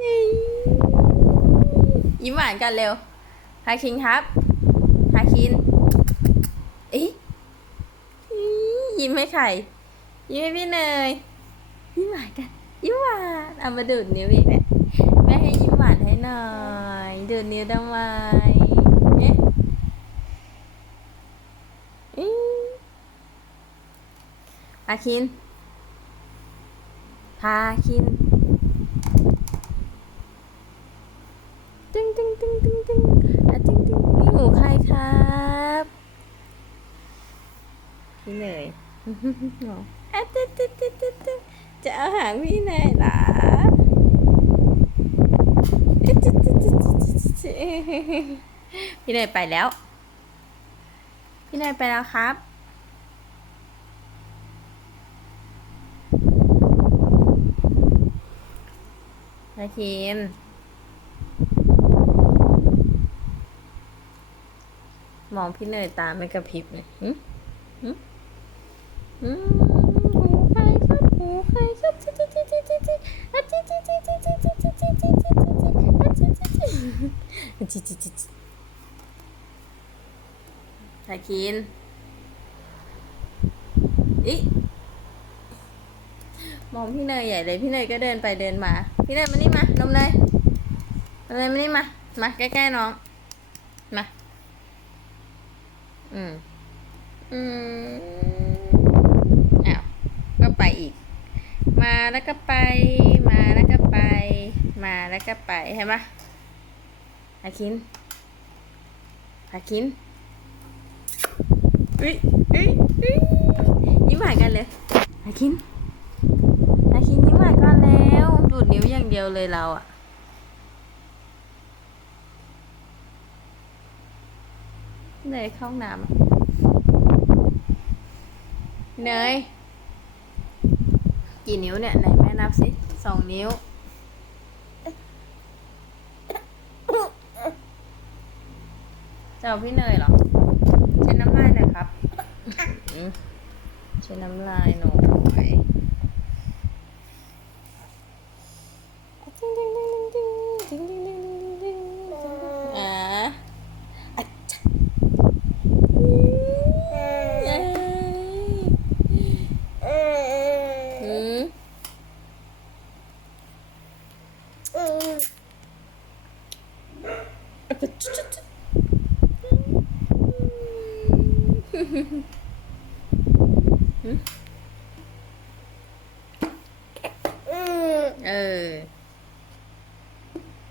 ยิ้มหวานกันเร็วพาคินครับพาคินเอ๊ะยิ้มให้ใครยิ้มให้พี่เนยยิ้มหวานกันยิ้มหวานเอามาดูดนิ้วอีกแหละแม่ให้ยิ้มหวานให้หน่อยดูดนิ้วทำไมเอ๊ะอิ๊งพาคินพาคิน ตึ้งตึ้งตึ้งตึ้งตึ้งอะตึ้งตึ้งนี่หูใครครับพี่เนย อะตึ๊ดตึ๊ดตึ๊ดตึ๊ดตึ๊ด จะเอาหางพี่เนยเหรอตึ๊ดตึ๊ดตึ๊ดตึ๊ดตึ๊ดตึ๊ดพี่เนยไปแล้ว พี่เนยไปแล้วครับ นาคินมองพี่เนยตาไม่กระพริบเลยหึหึหึ หูใครครับหูใครครับจิจิจิจิจิจิอะจิจิจิจิจิจิจิจิจิจิจิอะจิจิจิจิจิจิจินาคินอิมองพี่เนยใหญ่เลยพี่เนยก็เดินไปเดินมา พี่เนยมานี่มานมเนยนมเนยมานี่มามาใกล้ๆน้องมาอืมอืม ก็ไปอีก มาแล้วก็ไป มาแล้วก็ไป มาแล้วก็ไปเห็นปะอาคินอาคินอุ้ยอุ้ยอุ้ยยิ้มหวานกันเลยอาคินอาคินยิ้มหวานกันแล้วดูดนิ้วอย่างเดียวเลยเราอะเลยเข้าห้องน้ำเนย กี่นิ้วเนี่ย ไหนแม่นับสิสองนิ้วจะเอาพี่เนยเหรอใช้น้ำลายหน่อยครับอืมใช้น้ำลายหน่อย 이렇게 쭈쭈쭈. 응? 에이.